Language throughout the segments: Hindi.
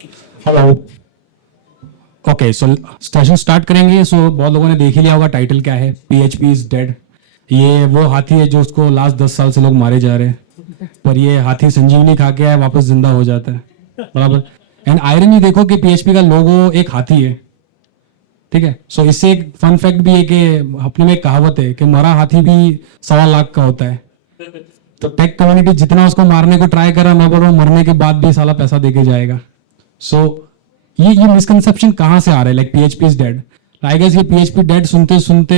हेलो। ओके, सो सेशन स्टार्ट करेंगे। सो बहुत लोगों ने देख ही लिया होगा टाइटल क्या है, पीएचपी इज डेड। ये वो हाथी है जो उसको लास्ट 10 साल से लोग मारे जा रहे हैं, पर ये हाथी संजीवनी खा के आया, वापस जिंदा हो जाता है। बराबर। एंड आयरनी देखो कि पीएचपी का लोगो एक हाथी है। ठीक है, सो इससे एक फन फैक्ट भी है कि अपने में एक कहावत है कि मरा हाथी भी 1.25 लाख का होता है। तो टेक कम्युनिटी जितना उसको मारने को ट्राई कर रहा है, मैं बोल रहा हूँ मरने के बाद भी साला पैसा देके जाएगा। सो ये मिसकंसेप्शन कहाँ से आ रहा है, like PHP is dead. I guess ये पीएचपी डेड सुनते सुनते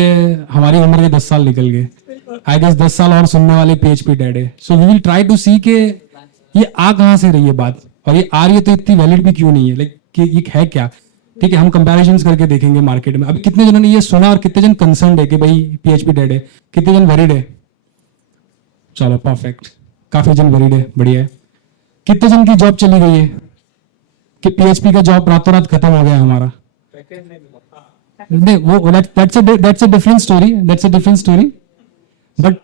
हमारी उम्र के 10 साल निकल गए। आई गेस 10 साल और सुनने वाले पीएचपी डेड है। So we will try to see के ये आ कहाँ से रही है बात, और ये आ रही है तो इतनी वैलिड भी क्यों नहीं है, लाइक कि ये है क्या। ठीक है, हम कंपैरिजन करके देखेंगे मार्केट में अभी कितने जनों ने ये सुना और कितने जन कंसर्न है कि भाई पीएचपी डेड है, कितने जन वरीड है। चलो परफेक्ट, काफी जन वरीड है, बढ़िया है। कितने जन की जॉब चली गई है कि पीएचपी का जॉब रातों रात खत्म हो गया हमारा। नहीं, वो that's a different story, that's a different story. But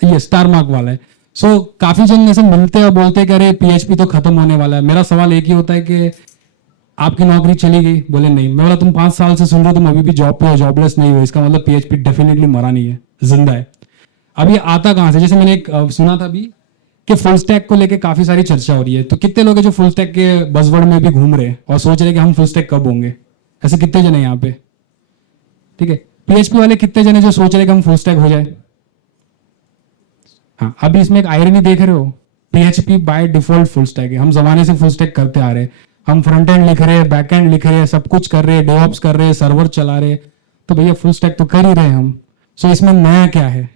ये स्टार मार्क वाला है। सो काफी जन ऐसे मिलते हैं और बोलते हैं कि अरे पीएचपी तो खत्म होने वाला है। मेरा सवाल एक ही होता है कि आपकी नौकरी चली गई, बोले नहीं। मैं बोला तुम 5 साल से सुन रहे हो, तुम अभी भी जॉब पे हो, जॉबलेस नहीं हो, इसका मतलब पीएचपी डेफिनेटली मरा नहीं है, जिंदा है। अब ये आता कहां से, जैसे मैंने एक सुना था अभी कि फुल स्टैक को लेके काफी सारी चर्चा हो रही है। तो कितने लोग हैं जो फुल स्टैक के बज़वर्ड में भी घूम रहे हैं और सोच रहे हैं कि हम फुल स्टैक कब होंगे। ऐसे कितने जन है यहाँ पे। ठीक है, पीएचपी वाले कितने जन है जो सोच रहे हैं कि हम फुल स्टैक हो जाए। हाँ, अभी इसमें एक आयरनी देख रहे हो, PHP by default full stack है। हम जमाने से फुल स्टैक करते आ रहे हैं, हम फ्रंट एंड लिख रहे हैं, बैक एंड लिख रहे हैं, सब कुछ कर रहे हैं, डेवऑप्स कर रहे हैं, सर्वर चला रहे हैं। तो भैया फुल स्टैक तो कर ही रहे हैं हम। सो इसमें नया क्या है।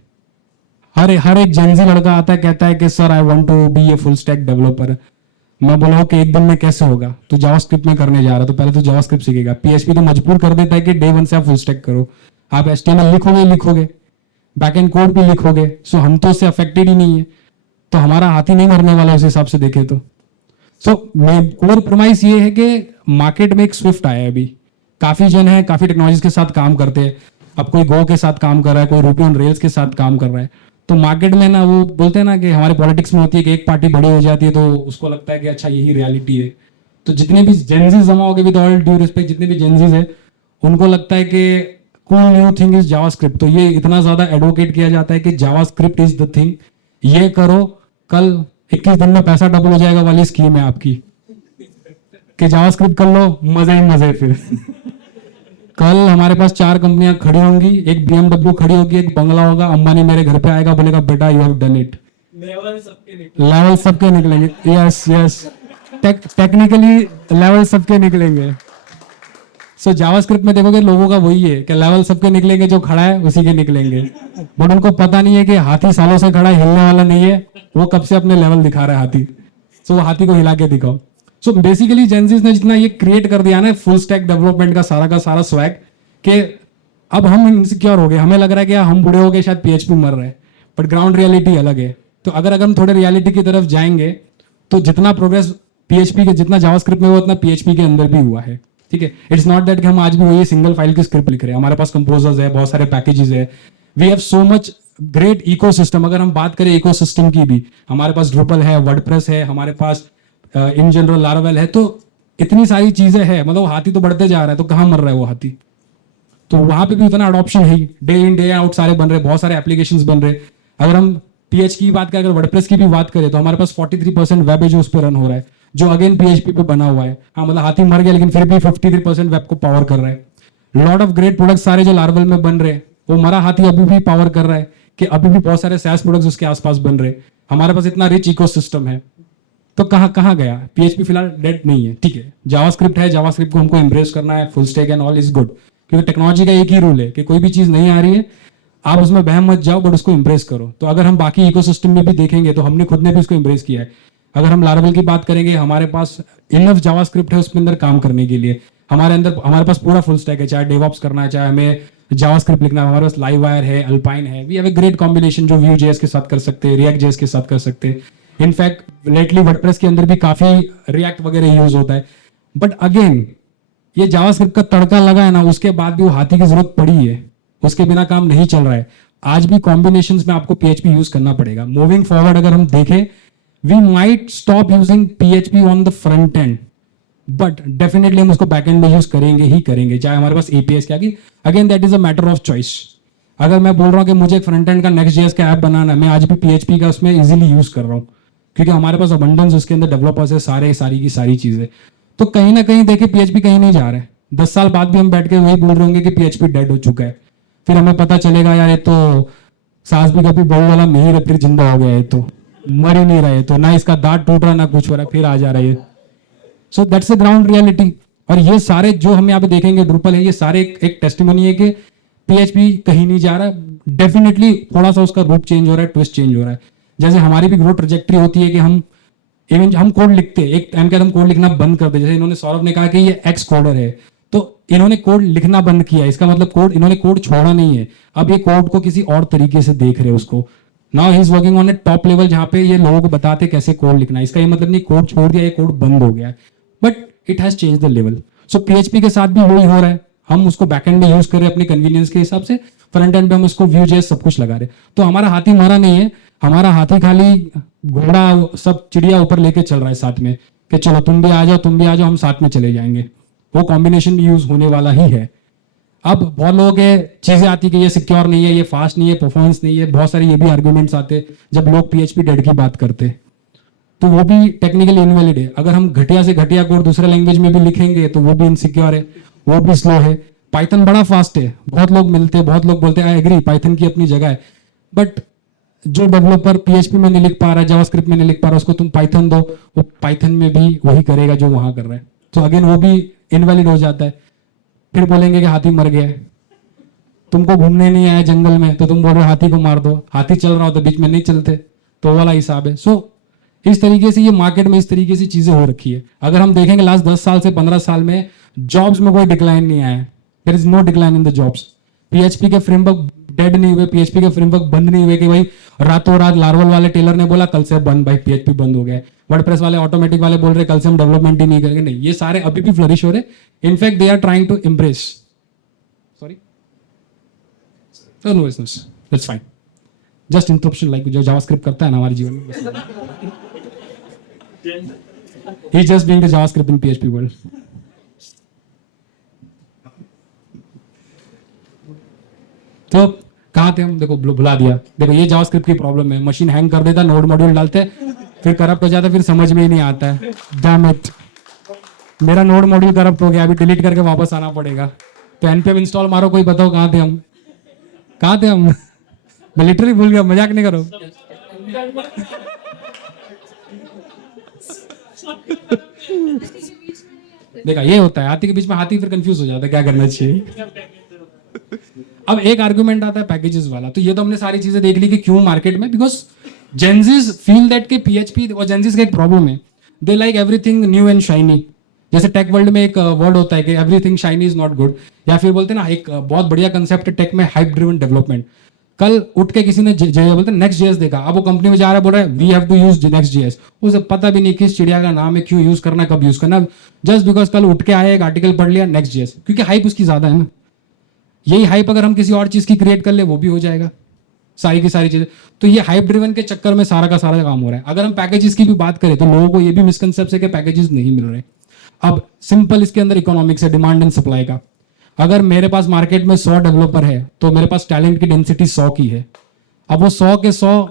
हर एक जेनजी लड़का आता है, कहता है कि sir I want to be a full stack developer. मैं बोला कि एक दिन में कैसे होगा, तो जावास्क्रिप्ट में करने जा रहा, तो पहले तो जावास्क्रिप्ट सीखेगा। पीएचपी तो मजबूर कर देता है कि डे 1 से आप फुल स्टैक करो। आप एचटीएमएल लिखोगे, बैकएंड कोड भी लिखोगे। सो हम तो उससे अफेक्टेड ही नहीं है, तो हमारा हाथ ही नहीं मरने वाला उस हिसाब से देखे तो। सो कोर प्रमाइस ये है कि मार्केट में एक स्विफ्ट आया है अभी। काफी जन है, काफी टेक्नोलॉजीज के साथ काम करते हैं। अब कोई गो के साथ काम कर रहा है, कोई रूबी ऑन रेल्स के साथ काम कर रहा है। तो मार्केट में ना, वो बोलते हैं ना कि हमारे पॉलिटिक्स में होती है कि एक पार्टी बड़ी हो जाती है तो उसको लगता है कि अच्छा यही रियलिटी है। तो जितने भी जेनजीज जमा हो गए, विद ऑल ड्यू रिस्पेक्ट, जितने भी जेनजीज है उनको लगता है कि cool new thing is JavaScript. तो ये इतना ज्यादा एडवोकेट किया जाता है कि जावास्क्रिप्ट इज द थिंग, ये करो, कल 21 दिन में पैसा डबल हो जाएगा वाली स्कीम है आपकी, कि जावास्क्रिप्ट कर लो, मजे ही मजे। फिर कल हमारे पास 4 कंपनियां खड़ी होंगी, एक बीएमडब्ल्यू खड़ी होगी, एक बंगला होगा, अंबानी मेरे घर पे आएगा, बोलेगा बेटा you have done it. Level सबके निकलेंगे, यस यस, टेक्निकली लेवल सबके निकलेंगे। सो जावास्क्रिप्ट में देखोगे लोगों का वही है कि लेवल सबके निकलेंगे, जो खड़ा है उसी के निकलेंगे। बट उनको पता नहीं है कि हाथी सालों से खड़ा है, हिलने वाला नहीं है। वो कब से अपने लेवल दिखा रहा है हाथी। सो वो हाथी को हिला के दिखाओ। सो बेसिकली जेनजीज ने जितना ये क्रिएट कर दिया ना फुल स्टैक डेवलपमेंट का सारा स्वैग, कि अब हम इनसिक्योर हो गए। हमें लग रहा है कि हम बूढ़े हो गए, शायद पीएचपी मर रहे हैं, बट ग्राउंड रियलिटी अलग है। तो अगर हम थोड़े रियलिटी की तरफ जाएंगे तो जितना प्रोग्रेस पीएचपी के, जितना जावास्क्रिप्ट में हुआ, उतना पीएचपी के अंदर भी हुआ है। ठीक है, इट्स नॉट दैट कि हम आज भी वही सिंगल फाइल की स्क्रिप्ट लिख रहे हैं। हमारे पास कंपोजर्स है, बहुत सारे पैकेजेस है, we have so much great ecosystem. अगर हम बात करें इकोसिस्टम की भी, हमारे पास ड्रूपल है, वर्डप्रेस है, हमारे पास इन जनरल लारावेल है। तो इतनी सारी चीजें हैं, मतलब हाथी तो बढ़ते जा रहा है, तो कहाँ मर रहा है वो हाथी। तो वहां पे भी उतना अडॉप्शन है, डे इन डे आउट सारे बन रहे, बहुत सारे एप्लीकेशंस बन रहे। अगर हम पीएच की बात करें, अगर वर्डप्रेस की भी बात करें, तो हमारे पास 43% वेब है जो उस पर रन हो रहा है, जो अगेन पीएचपी पे बना हुआ है। हाँ, मतलब हाथी मर गया लेकिन फिर भी 53% वेब को पावर कर रहा है। लॉट ऑफ ग्रेट प्रोडक्ट्स सारे जो लार्वल में बन रहे हैं, वो मरा हाथी अभी भी पावर कर रहा है, कि अभी भी बहुत सारे सैस प्रोडक्ट्स उसके आसपास बन रहे। हमारे पास इतना रिच इकोसिस्टम है। तो कहाँ गया पीएचपी, फिलहाल डेड नहीं है। ठीक है, जावास्क्रिप्ट है, जावास्क्रिप्ट को हमको एम्ब्रेस करना है, full stack and all is good. क्योंकि टेक्नोलॉजी का एक ही रूल है कि कोई भी चीज नहीं आ रही है आप उसमें बहम मत जाओ, बट उसको एम्ब्रेस करो। तो अगर हम बाकी इकोसिस्टम में भी देखेंगे तो हमने खुद ने भी उसको एम्ब्रेस किया है। अगर हम लारावेल की बात करेंगे, हमारे पास इनफ जावास्क्रिप्ट है उसके अंदर काम करने के लिए। हमारे पास पूरा फुल स्टैक है, चाहे डेवऑप्स करना है, चाहे हमें जावास्क्रिप्ट लिखना है, हमारे पास लाइववायर है, अल्पाइन है। We have a great combination जो व्यू जेएस के साथ कर सकते हैं, रिएक्ट जेएस के साथ कर सकते हैं। इनफैक्ट लेटली वर्डप्रेस के अंदर भी काफी रिएक्ट वगैरह यूज होता है। बट अगेन ये जावास्क्रिप्ट का तड़का लगा है ना, उसके बाद भी वो हाथी की जरूरत पड़ी है, उसके बिना काम नहीं चल रहा है। आज भी कॉम्बिनेशंस में आपको पीएचपी यूज करना पड़ेगा। मूविंग फॉरवर्ड अगर हम देखें, we might stop using PHP on the front end, but definitely हम उसको बैक एंड में यूज करेंगे ही करेंगे, चाहे हमारे पास एपीएस क्या की। Again that is a matter of choice. अगर मैं बोल रहा हूँ कि मुझे एक फ्रंट एंड का Next.js का ऐप बनाना है, मैं आज भी PHP का उसमें इजीली यूज कर रहा हूँ, क्योंकि हमारे पास अबंडेंस उसके अंदर डेवलपर्स है, सारी की सारी चीजें। तो कहीं ना कहीं देखिए PHP कहीं नहीं जा रहा है। 10 साल बाद भी हम बैठ के वही बोल रहे होंगे कि PHP डेड हो चुका है। फिर हमें पता चलेगा यार ये तो सास भी कभी बहू वाला मिहिर है, फिर जिंदा हो गया है, तो मर ही नहीं रहे, तो ना इसका दांत टूट रहा ना कुछ हो रहा, फिर आ जा रहा है। So that's the ground reality. और ये सारे जो हम यहाँ पे देखेंगे ड्रूपल है, ये सारे एक टेस्टिमोनी है कि PHP कहीं नहीं जा रहा। डेफिनेटली थोड़ा सा उसका रूप चेंज हो रहा है, ट्विस्ट चेंज हो रहा है। जैसे हमारी भी ग्रोथ ट्रेजेक्टरी होती है कि हम इवन हम कोड लिखते हैं, एक टाइम के बाद हम कोड लिखना बंद कर दे। जैसे इन्होंने सौरभ ने कहा कि ये एक्स कोडर है, तो इन्होंने कोड लिखना बंद किया, इसका मतलब कोड इन्होंने कोड छोड़ा नहीं है। अब ये कोड को किसी और तरीके से देख रहे हैं उसको। Now he is working on A top level, जहां पे ये लोगों को बताते कैसे कोड लिखना है। इसका ये मतलब नहीं कोड छोड़ दिया, ये कोड बंद हो गया, but it has change the level. So PHP के साथ भी वही हो रहा है, हम उसको बैकएंड में यूज कर रहे हैं अपने कन्वीनियंस के हिसाब से, फ्रंट एंड पे हम उसको Vue.js सब कुछ लगा रहे। तो हमारा हाथी मरा नहीं है, हमारा हाथी खाली घोड़ा सब चिड़िया ऊपर लेके चल रहा है साथ में, कि चलो तुम भी आ जाओ, तुम भी आ जाओ, हम साथ में चले जाएंगे। वो कॉम्बिनेशन यूज होने वाला ही है। अब बहुत लोगों के चीजें आती कि ये सिक्योर नहीं है, ये फास्ट नहीं है, परफॉर्मेंस नहीं है, बहुत सारे ये भी आर्गुमेंट्स आते जब लोग PHP डेड की बात करते, तो वो भी टेक्निकली इनवैलिड है। अगर हम घटिया से घटिया कोड दूसरे लैंग्वेज में भी लिखेंगे तो वो भी इनसिक्योर है, वो भी स्लो है। पाइथन बड़ा फास्ट है, बहुत लोग मिलते हैं, बहुत लोग बोलते हैं आई एग्री पाइथन की अपनी जगह है, बट जो डेवलपर PHP में नहीं लिख पा रहा है, जावास्क्रिप्ट में नहीं लिख पा रहा है, उसको तुम पाइथन दो, वो पाइथन में भी वही करेगा जो वहां कर रहा है। तो अगेन वो भी इनवैलिड हो जाता है। फिर बोलेंगे कि हाथी मर गया है, तुमको घूमने नहीं आया जंगल में, तो तुम बोल रहे हो हाथी को मार दो। हाथी चल रहा हो तो बीच में नहीं चलते, तो वाला हिसाब है। सो इस तरीके से ये मार्केट में इस तरीके से चीजें हो रखी है। अगर हम देखेंगे लास्ट 10 साल से 15 साल में जॉब्स में कोई डिक्लाइन नहीं आया है, there is no decline in the jobs. PHP के फ्रेमवर्क डेड नहीं हुए, PHP के फ्रेमवर्क बंद नहीं हुए कि भाई रातों रात लार्वल वाले टेलर ने बोला कल से बंद, भाई PHP बंद हो गया। वर्डप्रेस वाले ऑटोमेटिक वाले बोल रहे कल से हम डेवलपमेंट ही नहीं करेंगे। नहीं, ये सारे अभी भी फ्लरिश हो रहे। In fact they are trying to impress, sorry no business, that's fine, just interruption like जो जावास्क्रिप्ट करता है ना हमारे जीवन में। He's just being the JavaScript in PHP world. तो कहाँ थे हम? देखो भुला दिया। देखो ये जावास्क्रिप्ट की प्रॉब्लम है, मशीन हैंग कर देता, नोड मॉड्यूल डालते, फिर करप्ट हो जाता, फिर समझ में ही नहीं आता है। डैम इट, मेरा नोड मॉड्यूल करप्ट हो गया, अभी डिलीट करके वापस आना पड़ेगा। तो npm इंस्टॉल मारो, कोई बताओ कहाँ थे हम? कहाँ थे हम? मैं लिटरली भूल गया, मजाक नहीं करो। देखा ये होता है, हाथी के बीच में हाथी फिर कंफ्यूज हो जाता है क्या करना चाहिए। अब एक आर्गुमेंट आता है पैकेजेस वाला। तो ये तो हमने सारी चीजें देख ली कि क्यों मार्केट में, बिकॉज जेंजीज फील दैट के PHP, और जेंजीज का एक प्रॉब्लम है, they like everything new and shiny. जैसे टेक वर्ल्ड में एक वर्ड होता है कि everything shiny is not good, या फिर बोलते हैं ना एक बहुत बढ़िया कंसेप्ट है टेक में, हाइप ड्रिवन डेवलपमेंट। कल उठ के किसी ने बोलते Next.js देखा, अब वो कंपनी में जा रहा है, बोल रहा है we have to use Next.js, उसे पता भी नहीं किस चिड़िया का नाम है, क्यों यूज करना, कब यूज करना, जस्ट बिकॉज कल उठ के आया एक आर्टिकल पढ़ लिया Next.js, क्योंकि हाइप उसकी ज्यादा है ना। यही हाइप अगर हम किसी और चीज की क्रिएट कर ले वो भी हो जाएगा, सारी की सारी चीजें। तो ये हाइप ड्रिवन के चक्कर में सारा का सारा काम हो रहा है। अगर हम पैकेजेस की भी बात करें तो लोगों को ये भी मिसकंसेप्ट है कि पैकेजेस नहीं मिल रहे। अब सिंपल इसके अंदर इकोनॉमिक्स है, डिमांड एंड सप्लाई का। अगर मेरे पास मार्केट में 100 डेवलपर है तो मेरे पास टैलेंट की डेंसिटी 100 की है। अब वो 100 के 100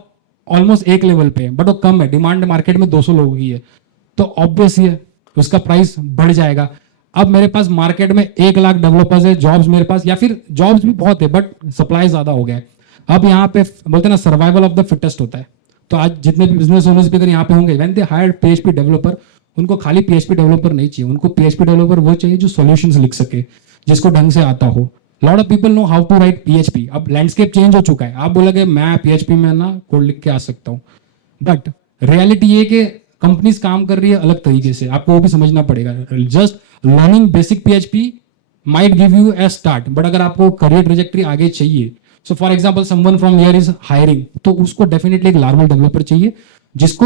ऑलमोस्ट एक लेवल पे है, बट वो कम है, डिमांड मार्केट में 200 लोगों की है, तो ऑब्वियस ही है उसका प्राइस बढ़ जाएगा। अब मेरे पास मार्केट में 1 लाख डेवलपर्स है, जॉब्स मेरे पास, या फिर जॉब्स भी बहुत है बट सप्लाई ज्यादा हो गया है। अब यहाँ पे बोलते हैं ना सर्वाइवल ऑफ द फिटेस्ट होता है। तो आज जितने भी बिजनेस ओनर्स भी अगर यहाँ पे होंगे, when they hire PHP developer, उनको खाली PHP डेवलपर नहीं चाहिए, उनको PHP डेवलपर वो चाहिए जो सॉल्यूशंस लिख सके, जिसको ढंग से आता हो। Lot of people know how to write PHP। अब लैंडस्केप चेंज हो चुका है, आप बोलोगे मैं PHP में ना कोड लिख के आ सकता हूँ, बट रियलिटी ये कि कंपनीज काम कर रही है अलग तरीके से, आपको वो भी समझना पड़ेगा। Just learning basic PHP might give U A start, but अगर आपको करियर ट्रेजेक्टरी आगे चाहिए, so for example someone from here is hiring, तो उसको डेफिनेटली एक लार्वल डेवलपर चाहिए जिसको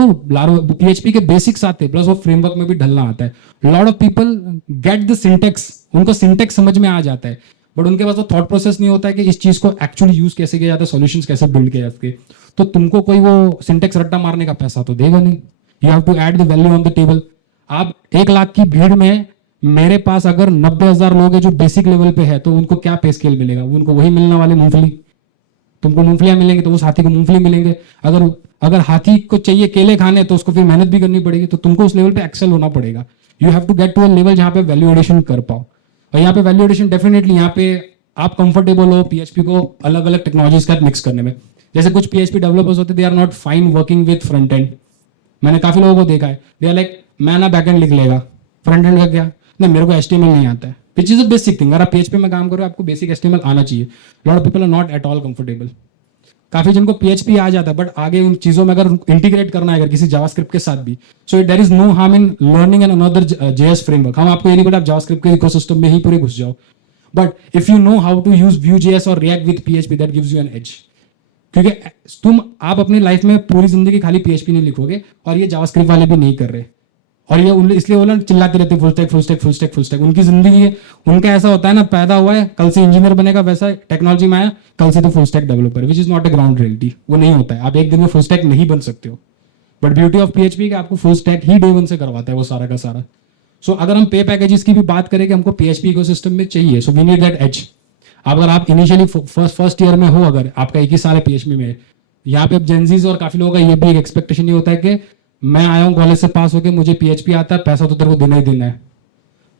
PHP के बेसिक्स आते हैं, प्लस वो फ्रेमवर्क में भी ढलना आता है। Lot of people get the syntax, उनको सिंटेक्स समझ में आ जाता है, बट उनके पास वो थॉट प्रोसेस नहीं होता है कि इस चीज को एक्चुअली यूज कैसे किया जाता है, सॉल्यूशंस कैसे बिल्ड किया जाते हैं। तो तुमको कोई वो सिंटेक्स रट्टा मारने का पैसा तो देगा नहीं. You have to add the value on the table. आप 1 लाख की भीड़ में मेरे पास अगर 90,000 लोग हैं जो बेसिक लेवल पे है, तो उनको क्या पे स्केल मिलेगा? उनको वही मिलने वाली मूंगफली. तुमको मूंगफलियां मिलेंगे तो उस हाथी को मूंगफली मिलेंगे. अगर अगर हाथी को चाहिए केले खाने तो उसको फिर मेहनत भी करनी पड़ेगी. तो तुमको उस लेवल पे एक्सेल होना पड़ेगा. You have to get to a level जहां पे वैल्यू एडिशन कर पाओ. और यहाँ पे वैल्यू एडिशन डेफिनेटली यहाँ पे आप कंफर्टेबल हो पीएचपी को अलग अलग टेक्नोलॉजीज का मिक्स करने में. जैसे कुछ पीएचपी डेवलपर्स होते, they are not fine working with front end. मैंने काफी लोगों को देखा है, दे आर लाइक मैं ना बैक एंड लिख लेगा, फ्रंट एंड का क्या, नहीं मेरे को एचटीएमएल नहीं आता है. Which is a basic thing. अगर आप पीएचपी में काम करो आपको बेसिक एचटीएमएल आना चाहिए. Lot of people are not at all comfortable. काफी जिनको पीएचपी आ जाता है, बट आगे उन चीजों में अगर इंटीग्रेट करना है अगर किसी जावास्क्रिप्ट के साथ भी, so there is no harm in learning an another JS framework. हम आपको ये नहीं बोलते आप जावास्क्रिप्ट के इकोसिस्टम में ही पूरे घुस जाओ, but if you know how to use Vue.js और React with PHP, that gives you an edge. क्योंकि आप अपनी लाइफ में पूरी जिंदगी खाली पीएचपी नहीं लिखोगे, और ये जावास्क्रिप्ट वाले भी नहीं कर रहे. और ये इसलिए वो लोग चिल्लाते रहते full stack full stack full stack full stack. उनकी जिंदगी है, उनका ऐसा होता है ना, पैदा हुआ है कल से इंजीनियर बनेगा, वैसा टेक्नोलॉजी में आया कल से तो full stack developer, which is not a ground reality. वो नहीं होता है. आप एक दिन में फुल स्टैक नहीं बन सकते हो. बट ब्यूटी ऑफ पीएचपी कि आपको फुल स्टैक ही डे वन से करवाता है वो सारा का सारा. सो अगर हम पे पैकेजेस की भी बात करें कि हमको पीएचपी इकोसिस्टम में चाहिए, so we need that edge. अगर आप इनिशियली फर्स्ट ईयर में हो, अगर आपका 21 साल है पीएचपी में, यहाँ पे जेंजीज और काफी लोगों का ये भी एक एक्सपेक्टेशन ये होता है कि मैं आया हूँ कॉलेज से पास होकर, मुझे पीएचपी आता है, पैसा तो तेरे को देना ही देना है.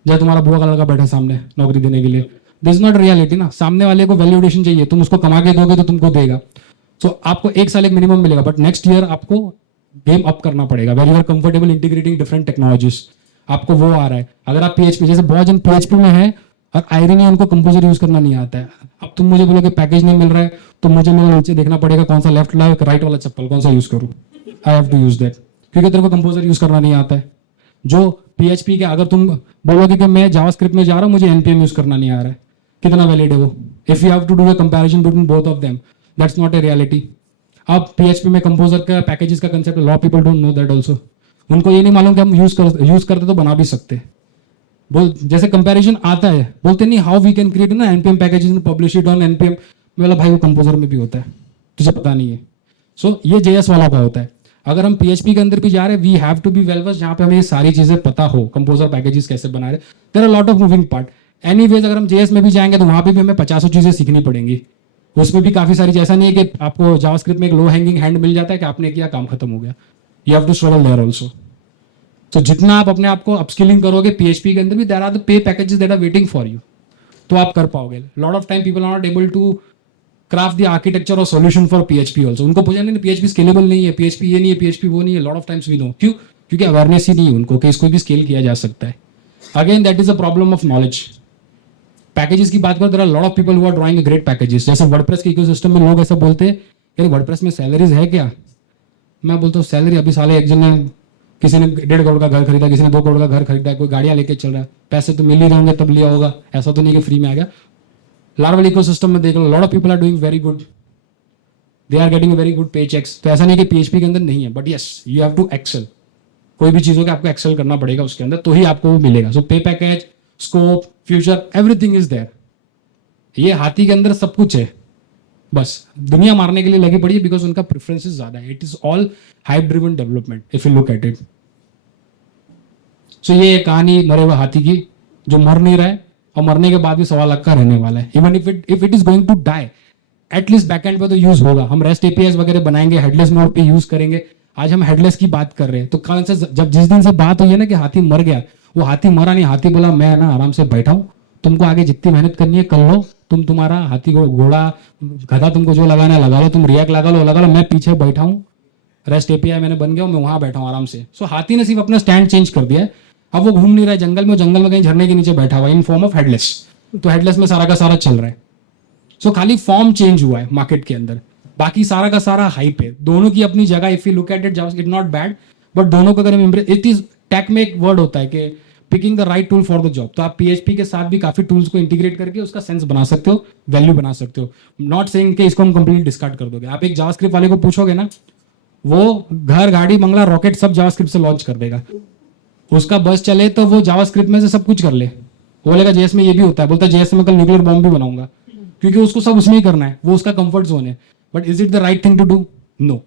जब तुम्हारा बुआ का लड़का बैठा सामने नौकरी देने के लिए, दिस नॉट रियलिटी ना. सामने वाले को वैल्यूडेशन चाहिए, तुम उसको कमा के दोगे तो तुमको देगा. सो आपको 1 साल एक मिनिमम मिलेगा, बट नेक्स्ट ईयर आपको गेम अप करना पड़ेगा. Where you are comfortable integrating different technologies, आपको वो आ रहा है. अगर आप पीएचपी, जैसे बहुत जन पीएचपी में है और आयरनी उनको कंपोजर यूज करना नहीं आता है. अब तुम मुझे बोलोगे पैकेज नहीं मिल रहा है, तो मुझे मेरे नीचे देखना पड़ेगा कौन सा लेफ्ट राइट वाला चप्पल कौन सा यूज करूं. I have to use that, क्योंकि तेरे को कंपोजर यूज करना नहीं आता है. जो पीएचपी के अगर तुम बोलोगे कि मैं जावास्क्रिप्ट में जा रहा हूं, मुझे एनपीएम यूज करना नहीं आ रहा है, कितना वैलिड है वो? If you have to do a comparison between both of them, that's not a reality. अब पीएचपी में कंपोजर का पैकेजेस का concept, lot people don't know that also. उनको ये नहीं मालूम कि हम यूज करते तो बना भी सकते. बोल जैसे कंपैरिजन आता है, बोलते नहीं हाउ वी कैन क्रिएट ना NPM packages and publish it on NPM. बोला भाई वो कंपोजर में भी होता है, तुझे पता नहीं है. सो ये जेएस वाला का होता है. अगर हम पीएचपी के अंदर भी जा रहे हैं, we have to be well versed, जहां पे हमें ये सारी चीजें पता हो, कंपोजर पैकेजेस कैसे बना रहे. There are lot of moving part. Anyways अगर हम जेएस में भी जाएंगे तो वहां पे भी हमें 50 चीजें सीखनी पड़ेंगी. उसमें भी काफी सारी, जैसा नहीं है कि आपको जावास्क्रिप्ट में एक लो हैंगिंग हैंड मिल जाता है कि आपने किया काम खत्म हो गया. You have to struggle there also. तो जितना आप अपने आप को अपस्किलिंग करोगे पीएचपी के अंदर भी, there are the pay packages that are waiting for you, तो आप कर पाओगे. Lot of time people are not able to craft the architecture और सॉल्यूशन फॉर पीएचपी आल्सो. उनको पूछा नहीं पीएचपी स्केलेबल नहीं है, पीएचपी ये नहीं है, पीएचपी वो नहीं है. Lot of times we know. क्यों? क्योंकि अवेयरनेस ही नहीं है उनको कि इसको भी स्केल किया जा सकता है. Again that is a problem of knowledge. Packages की बात करो, there are lot of people who are drawing great packages. जैसे वर्डप्रेस के इकोसिस्टम में लोग ऐसा बोलते हैं कि वर्डप्रेस में सैलरीज है क्या? मैं बोलता हूँ सैलरी अभी साले एक जन ने, किसी ने 1.5 करोड़ का घर खरीदा, किसी ने 2 करोड़ का घर खरीदा, कोई गाड़ियां लेके चल रहा है, पैसे तो मिल ही रहेंगे तब लिया होगा. ऐसा तो नहीं कि फ्री में आ गया. लार्वल इकोसिस्टम में देख लो, lot of people are doing very good, they are getting very good pay checks. तो ऐसा नहीं कि पीएचपी के अंदर नहीं है, but yes you have to excel. कोई भी चीज़ हो आपको एक्सेल करना पड़ेगा उसके अंदर, तो ही आपको वो मिलेगा. So pay package, scope, future, everything is there. ये हाथी के अंदर सब कुछ है, बस दुनिया मारने के लिए लगी पड़ी है बिकॉज उनका प्रेफरेंसेस ज्यादा है. It is all hype driven development if you look at it. So ये कहानी मरे हुए हाथी की, जो मर नहीं रहा है और मरने के बाद भी 1.25 लाख का रहने वाला है. Even if it is going to die, at least backend पे तो यूज होगा. हम रेस्ट एपीआईज वगैरह बनाएंगे, हेडलेस मोड पे यूज करेंगे. आज हम हेडलेस की बात कर रहे हैं, तो कल से जब जिस दिन से बात हुई है ना कि हाथी मर गया, वो हाथी मरा नहीं. हाथी बोला मैं ना आराम से बैठा हूं, तुमको आगे जितनी मेहनत करनी है कर लो. तुम तुम्हारा हाथी को घोड़ा गधा तुमको जो लगाना है लगा लो, तुम रिएक्ट लगा लो, मैं पीछे बैठा हूं. रेस्ट एपीआई मैंने बन गया हूं, मैं वहां बैठा हूं आराम से. सो हाथी ने सिर्फ अपना स्टैंड चेंज कर दिया है. अब वो घूम नहीं रहा है जंगल में कहीं झरने के नीचे बैठा हुआ इन फॉर्म ऑफ हेडलेस. तो हेडलेस में सारा का सारा चल रहा है. सो खाली फॉर्म चेंज हुआ है मार्केट के अंदर, बाकी सारा का सारा हाइप है. दोनों की अपनी जगह, if you look at it it not bad, but दोनों को अगर हम इट इज टेक में एक वर्ड होता है कि picking the right tool for the job. तो आप पीएचपी के साथ भी काफी टूल्स को इंटीग्रेट करके उसका सेंस बना सकते हो, वैल्यू बना सकते हो. नॉट सेइंग कि इसको हम कंप्लीट डिस्कार्ड कर दोगे. आप एक जावास्क्रिप्ट वाले को पूछोगे ना, वो घर गाड़ी बंगला रॉकेट सब जावास्क्रिप्ट से लॉन्च कर देगा. उसका बस चले तो वो जावास्क्रिप्ट में से सब कुछ कर ले. वो बोलेगा जेएस में ये भी होता है, बोलता है जेएस में कल न्यूक्लियर बॉम्ब भी बनाऊंगा, क्योंकि उसको सब उसमें ही करना है, वो उसका कंफर्ट जोन है. But is it the right thing to do? No,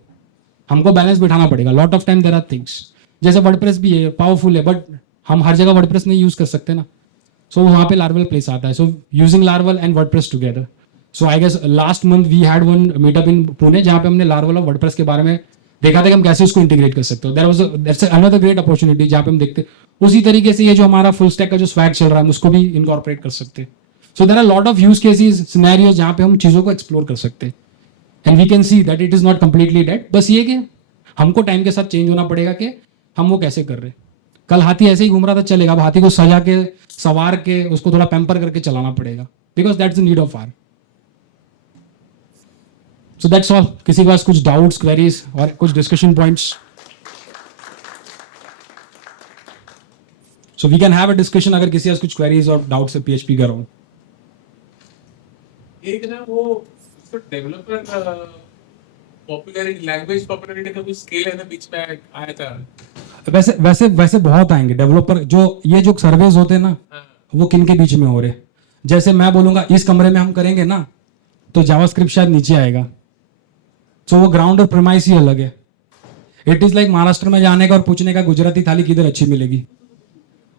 हमको बैलेंस बिठाना पड़ेगा. Lot of time there are things, जैसे वर्डप्रेस भी है, पावरफुल है, बट हम हर जगह वर्डप्रेस नहीं यूज कर सकते ना. सो वहाँ पे लार्वल प्लेस आता है. So using Laravel and WordPress together. So I guess last month we had one meetup in Pune, जहाँ पे हमने लार्वल और वर्डप्रेस के बारे में देखा था कि हम कैसे उसको इंटीग्रेट कर सकते हो. दैट्स अनदर ग्रेट अपॉर्चुनिटी जहाँ पे हम देखते उसी तरीके से ये जो हमारा फुल स्टैक का जो स्वैग चल रहा है, हम उसको भी इनकॉर्पोरेट कर सकते हैं. So there are lot of use cases, scenarios जहाँ पे हम चीज़ों को एक्सप्लोर कर सकते हैं. And we can see that it is not completely dead. बस ये कि हमको टाइम के साथ चेंज होना पड़ेगा कि हम वो कैसे कर रहे. कल हाथी ऐसे ही घूम रहा था, चलेगा. अब हाथी को सजा के, सवार के, उसको थोड़ा पैम्पर करके चलाना पड़ेगा, because that's the need of our. So that's all. किसी के पास कुछ डाउट्स, क्वेरीज और कुछ discussion points? So we can have a discussion अगर किसी के पास कुछ क्वेरीज और डाउट्स है पीएचपी का. एक ना वो उसको डेवलपर पॉपुलैरिटी, लैंग्वेज पॉपुलैरिटी का कोई स्केल है ना, बीच में आया था. वैसे वैसे वैसे बहुत आएंगे डेवलपर. जो ये जो सर्वेज होते हैं ना, वो किन के बीच में हो रहे. जैसे मैं बोलूंगा इस कमरे में हम करेंगे ना, तो जावास्क्रिप्ट शायद नीचे आएगा. तो वो ग्राउंड और प्रेमाइस ही अलग है. इट इज लाइक महाराष्ट्र में जाने का और पूछने का गुजराती थाली किधर अच्छी मिलेगी.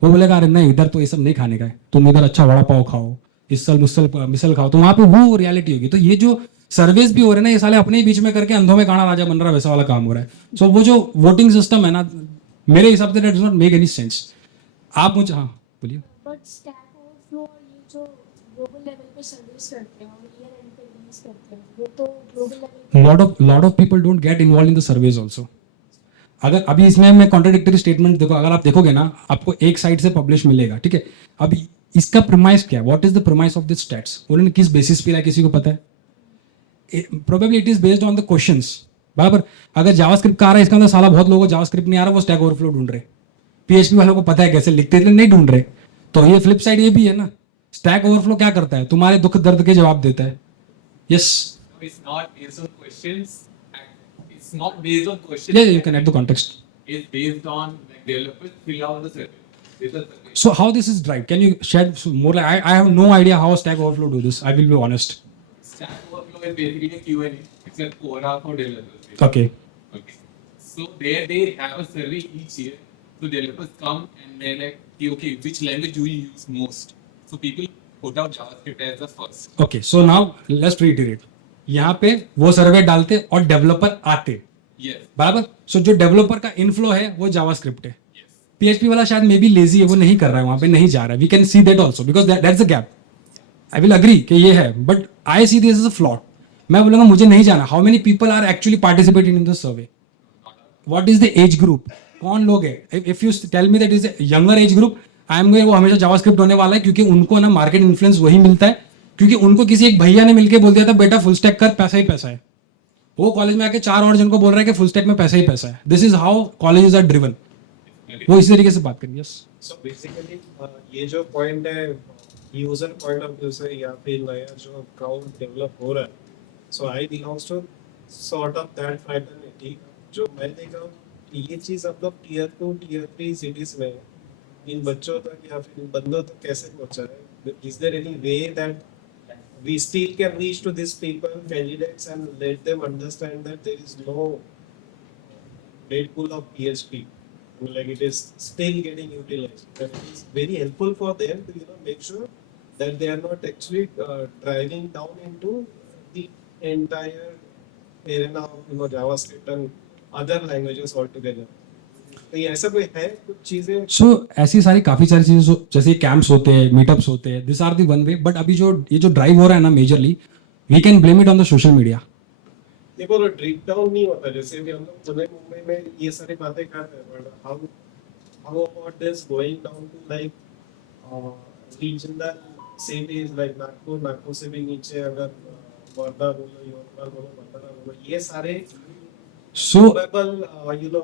वो बोलेगा अरे नहीं, इधर तो ये सब नहीं खाने का है, तुम इधर अच्छा वड़ा पाव खाओ, इसल मुसल मिसल खाओ. तो वहां पे वो रियलिटी होगी. तो ये जो सर्वेस भी हो रहे हैं ना, ये साले अपने ही बीच में करके अंधों में काना राजा बन रहा है, वैसा वाला काम हो रहा है. सो वो जो वोटिंग सिस्टम है ना, मेरे हिसाब say that does not make any sense. आप मुझे, हाँ बोलिए. बट स्टैक ओवरफ्लो और ये जो ग्लोबल लेवल पे सर्विस करते हैं और ईयर एंड पे रिलीज करते हैं, वो तो ग्लोबल लेवल पे lot of people don't get involve in the surveys also. अगर अभी इसमें मैं कॉन्ट्राडिक्टरी स्टेटमेंट देखो, अगर आप देखोगे ना, आपको एक साइड से पब्लिश मिलेगा, ठीक है. अभी इसका प्रीमाइस क्या है, what is the premise of this stats, उन्होंने किस बेसिस पे लाया, किसी को पता है? Probably it is based on the questions. बराबर. अगर जावास्क्रिप्ट का आ रहा है, इसका मतलब साला बहुत लोगों को जावास्क्रिप्ट नहीं आ रहा, वो स्टैक ओवरफ्लो ढूंढ रहे. पीएचपी वालों को पता है कैसे लिखते हैं, नहीं ढूंढ रहे. तो ये फ्लिप साइड ये भी है ना. स्टैक ओवरफ्लो क्या करता है, तुम्हारे दुख दर्द के जवाब देता है. Yes, It's not based on questions. It's not based on questions. you can add the context. It's based on like developers fill out the survey. This is the survey. So how this is drive? Can you shed some more light? I have no idea how Stack Overflow do this. I will be honest. Stack Overflow is basically a Q&A. It's a Quora for developers. Okay. Okay. So there they have a survey each year. So developers come and they're like, okay, which language do you use most? So people put out JavaScript as the first. Okay. So now let's reiterate. यहाँ पे वो सर्वे डालते और डेवलपर आते. Yes. बराबर. सो जो डेवलपर का इनफ्लो है वो जावास्क्रिप्ट है. Yes. पीएचपी वाला शायद मे बी लेजी है, वो नहीं कर रहा है, वहां पे नहीं जा रहा है. We can see that also because that's a gap. I will agree कि ये है, but I see this is a float. मैं बोलूंगा मुझे नहीं जाना. How many people are actually participating in this survey? What is the age group? कौन लोग है? If you tell me that is younger age group, I am going वो हमेशा जावास्क्रिप्ट होने वाला है, क्योंकि उनको ना मार्केट इन्फ्लुएंस वही मिलता है. क्योंकि उनको किसी एक भैया ने मिलकर बोल दिया था बेटा फुल स्टैक कर, पैसा ही पैसा है. वो कॉलेज में आके चार और जन को बोल रहा है कि फुल स्टैक में पैसा ही पैसा है. This is how colleges are driven. वो इसी तरीके से बात करिए. यस. So basically, ये जो पॉइंट है यूजर पॉइंट ऑफ व्यू से या फिर नया जो अकाउंट डेवलप हो रहा है, so I belongs to sort of that fraternity. जो मैं देख रहा हूँ ये चीज़ अब लोग टीयर 2 टीयर 3 सिटीज में इन बच्चों तक या फिर इन बंदों तक कैसे पहुंचा है? Is there any way that we still can reach to these people, candidates, and let them understand that there is no great pool of PHP. Like it is still getting utilized. And it is very helpful for them to make sure that they are not actually driving down into the entire arena of JavaScript and other languages altogether. तो ये ऐसा कोई है कुछ चीजें? सो ऐसी सारी काफी सारी चीजें जैसे कैंप्स होते हैं, मीटअप्स होते हैं, this are the one way. But अभी जो ये जो ड्राइव हो रहा है ना, majorly we can blame it on the social media. देखो तो ड्रिप डाउन नहीं होता. जैसे भी हम लोग पुणे मुंबई में ये सारी बातें कर रहे हैं, but how about this going down to like regional cities like Nagpur, Nagpur से भी नीचे अगर वर्धा बोलो, यवतमाळ बोलो, भंडारा बोलो, ये सारे सो प्रोबेबल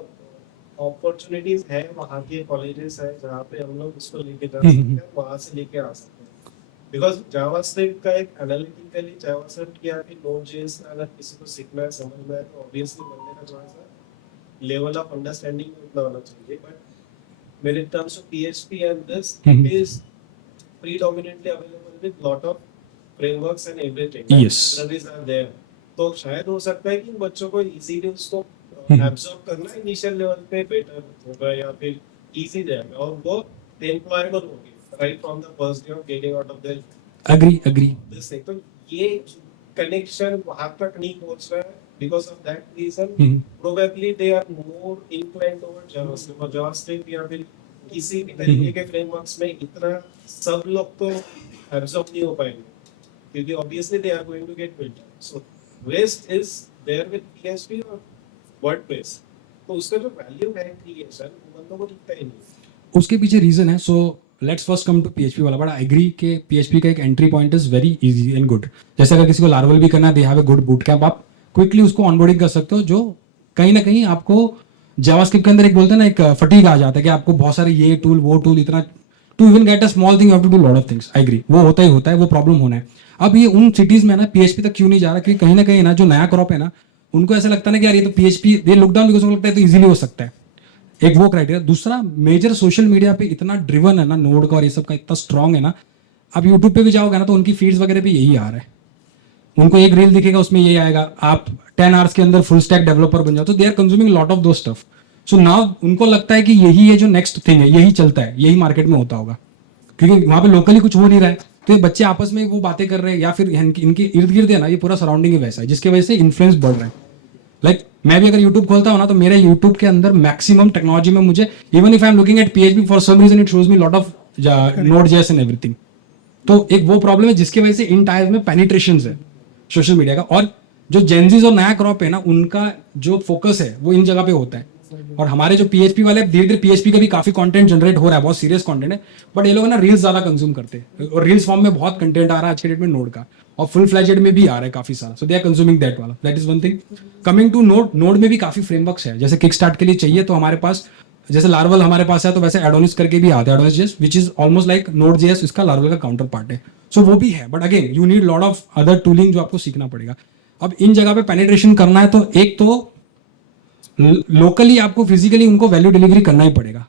अपॉर्चुनिटीज है, वहाँ के कॉलेजेस है जहाँ पे हम लोग उसको लेके जा सकते हैं, वहाँ से लेके आ सकते हैं. बिकॉज जावास्क्रिप्ट का एक एनालिटिकली जावास्क्रिप्ट की आगे नोड.जेएस अगर किसी को सीखना है, समझना है, तो ऑब्वियसली बंदे का थोड़ा सा लेवल ऑफ अंडरस्टैंडिंग उतना होना चाहिए. But when it comes to PHP and this, it is predominantly available with lot of frameworks and everything. Yes. Libraries are there. तो शायद हो सकता है कि बच्चों को इजीली उसको एब्जॉर्ब करना इनिशियल लेवल पे बेटर होगा या फिर इजी जाएगा और वो एम्प्लॉयबल होगी right from the first day of getting out of there agree this thing. तो ये कनेक्शन वहां तक नहीं पहुंच रहा है because of that reason hmm. Probably they are more inclined toward JavaScript और जावास्क्रिप्ट या फिर किसी भी तरीके के फ्रेमवर्क्स में इतना सब लोग तो एब्जॉर्ब नहीं हो पाएंगे क्योंकि obviously they are going to get filtered. So rest is there with PHP और WordPress. तो उसका जो वैल्यू है क्रिएशन वो बंदों को दिखता ही नहीं। उसके पीछे रीजन है। So let's first come to PHP वाला, बट आई एग्री कि पीएचपी का एक entry point is very easy and good. जैसे अगर किसी को लार्वल भी करना है, they have a good boot camp, आप क्विकली उसको ऑनबोर्डिंग कर सकते हो, जो कहीं ना कहीं आपको जावास्क्रिप्ट के अंदर एक बोलते हैं ना, एक फटीग आ जाता है कि आपको बहुत सारे ये टूल वो टूल, इतना to even get a small thing you have to do lot of things. I agree, वो होता ही होता है, वो प्रॉब्लम होना है। अब ये उन सिटीज में ना पीएचपी तक क्यों नहीं जा रहा, क्योंकि कहीं ना कहीं ना जो नया क्रॉप है ना, उनको ऐसा लगता है ना कि यार ये तो PHP they look down, because उनको लगता है तो इजीली हो सकता है। एक वो क्राइटेरिया। दूसरा, मेजर सोशल मीडिया पे इतना ड्रिवन है ना नोड का और ये सब का, इतना स्ट्रांग है ना, आप यूट्यूब पे भी जाओगे ना तो उनकी फीड्स वगैरह पे यही आ रहा है। उनको एक रील दिखेगा उसमें यही आएगा, आप 10 आवर्स के अंदर फुल स्टैक डेवलपर बन जाओ, तो they are consuming lot of those stuff. So now उनको लगता है कि यही है जो नेक्स्ट थिंग है, यही चलता है, यही मार्केट में होता होगा, क्योंकि वहां पे लोकली कुछ हो नहीं रहा है। तो ये बच्चे आपस में वो बातें कर रहे हैं, या फिर इनके इर्द गिर्द है ना, ये पूरा सराउंडिंग ही वैसा है जिसकी वजह से इन्फ्लुएंस बढ़ रहा है। लाइक मैं भी अगर यूट्यूब खोलता हूँ ना, तो मेरे यूट्यूब के अंदर मैक्सिमम टेक्नोलॉजी में मुझे, even if I am looking at PHP, for some reason it shows me lot of node JS and everything. तो एक वो प्रॉब्लम है जिसकी वजह से इन टायर्स में पेनिट्रेशन है सोशल मीडिया का। और जो जेनजीज और नया क्रॉप है ना, उनका जो फोकस है वो इन जगह पे होता है। और हमारे जो पीएचपी वाले, धीरे धीरे पीएचपी का भी काफी कंटेंट जनरेट हो रहा है, बहुत सीरियस कंटेंट है, बट ये लोग ना रील्स ज्यादा कंज्यूम करते हैं, और रील्स फॉर्म में बहुत कंटेंट आ रहा है आज के डेट में नोड का, और फुल फ्लैजेड में भी आ रहा है काफी सारा। So they are consuming that वाला, that is one thing. Coming to node में भी काफी फ्रेमवर्क्स है। जैसे किक स्टार्ट के लिए चाहिए तो हमारे पास, जैसे लार्वल हमारे पास है, तो वैसे एडोनिस करके भी आता है, Adonis JS which is almost like node JS, इसका लार्वल का काउंटर पार्ट है। सो वो भी है, but again you need lot of other tooling जो आपको सीखना पड़ेगा। अब इन जगह पे पेनिट्रेशन करना है तो एक तो लोकली आपको फिजिकली उनको वैल्यू डिलीवरी करना ही पड़ेगा।